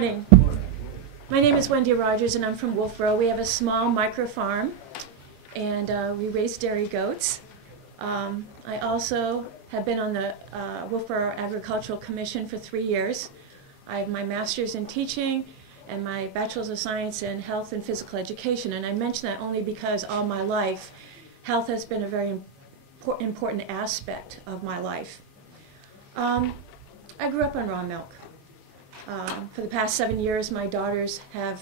morning. My name is Wendy Rodgers, and I'm from Wolfboro. We have a small micro farm, and we raise dairy goats. I also have been on the Wolfboro Agricultural Commission for 3 years. I have my master's in teaching and my bachelor's of science in health and physical education, and I mention that only because all my life health has been a very important aspect of my life. I grew up on raw milk. For the past 7 years, my daughters have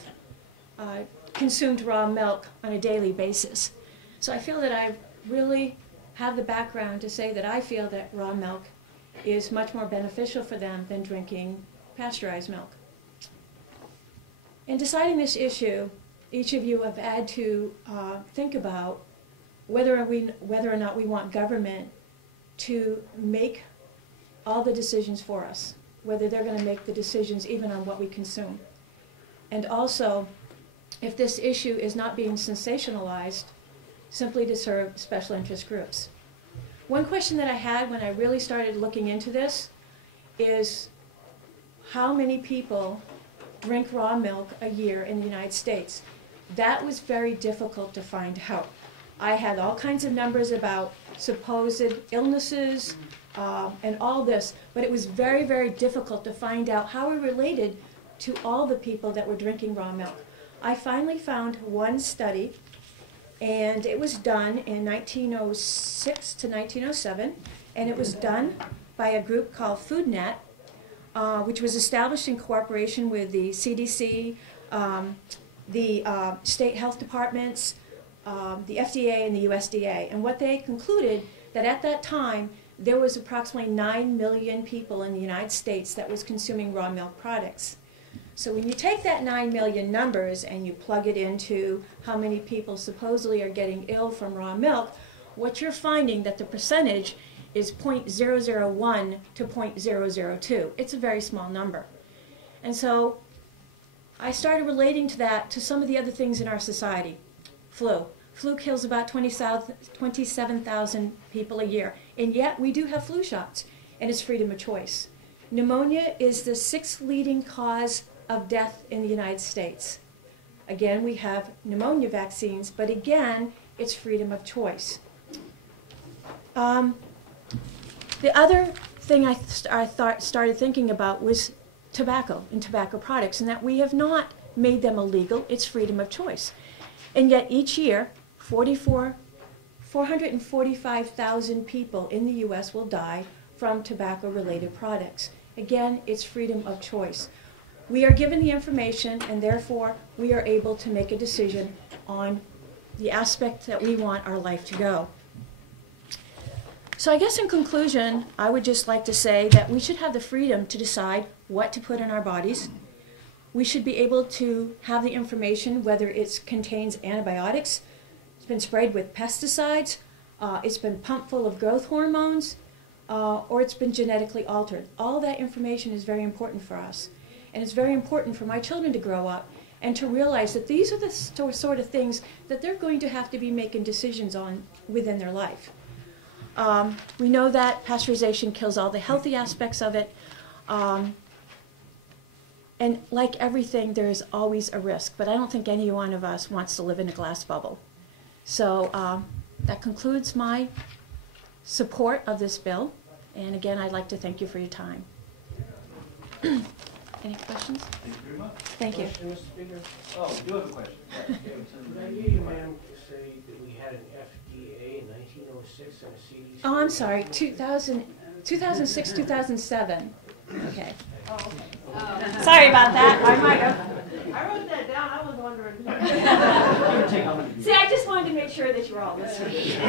consumed raw milk on a daily basis. So I feel that I really have the background to say that I feel that raw milk is much more beneficial for them than drinking pasteurized milk. In deciding this issue, each of you have had to think about whether or not we want government to make all the decisions for us, whether they're going to make the decisions even on what we consume. And also, if this issue is not being sensationalized simply to serve special interest groups. One question that I had when I really started looking into this is how many people drink raw milk a year in the United States? That was very difficult to find out. I had all kinds of numbers about supposed illnesses and all this, but it was very, very difficult to find out how we related to all the people that were drinking raw milk. I finally found one study, and it was done in 1906 to 1907, and it was done by a group called FoodNet, which was established in cooperation with the CDC, the state health departments, the FDA, and the USDA. And what they concluded that at that time, there was approximately 9 million people in the United States that was consuming raw milk products. So when you take that 9 million numbers and you plug it into how many people supposedly are getting ill from raw milk, what you're finding that the percentage is 0.001 to 0.002. It's a very small number. And so I started relating to that to some of the other things in our society. Flu. Flu kills about 27,000 people a year, and yet we do have flu shots, and it's freedom of choice. Pneumonia is the 6th leading cause of death in the United States. Again, we have pneumonia vaccines, but again, it's freedom of choice. The other thing I started thinking about was tobacco and tobacco products, and that we have not made them illegal. It's freedom of choice. And yet each year, 445,000 people in the U.S. will die from tobacco-related products. Again, it's freedom of choice. We are given the information, and therefore we are able to make a decision on the aspect that we want our life to go. So I guess in conclusion, I would just like to say that we should have the freedom to decide what to put in our bodies. We should be able to have the information whether it contains antibiotics, it's been sprayed with pesticides, it's been pumped full of growth hormones, or it's been genetically altered. All that information is very important for us. And it's very important for my children to grow up and to realize that these are the sort of things that they're going to have to be making decisions on within their life. We know that pasteurization kills all the healthy aspects of it. And like everything, there is always a risk. But I don't think any one of us wants to live in a glass bubble. So that concludes my support of this bill. And again, I'd like to thank you for your time. Any questions? Thank you very much. Thank you. Question, Mr. Speaker? Oh, we do have a question. Did I hear you, ma'am, say that we had an FDA in 1906 and a CDC? Oh, I'm sorry, 2006, 2007. Okay. Oh, okay. Sorry about that. I might have. I wrote that down. I was wondering. See, I just wanted to make sure that you were all listening.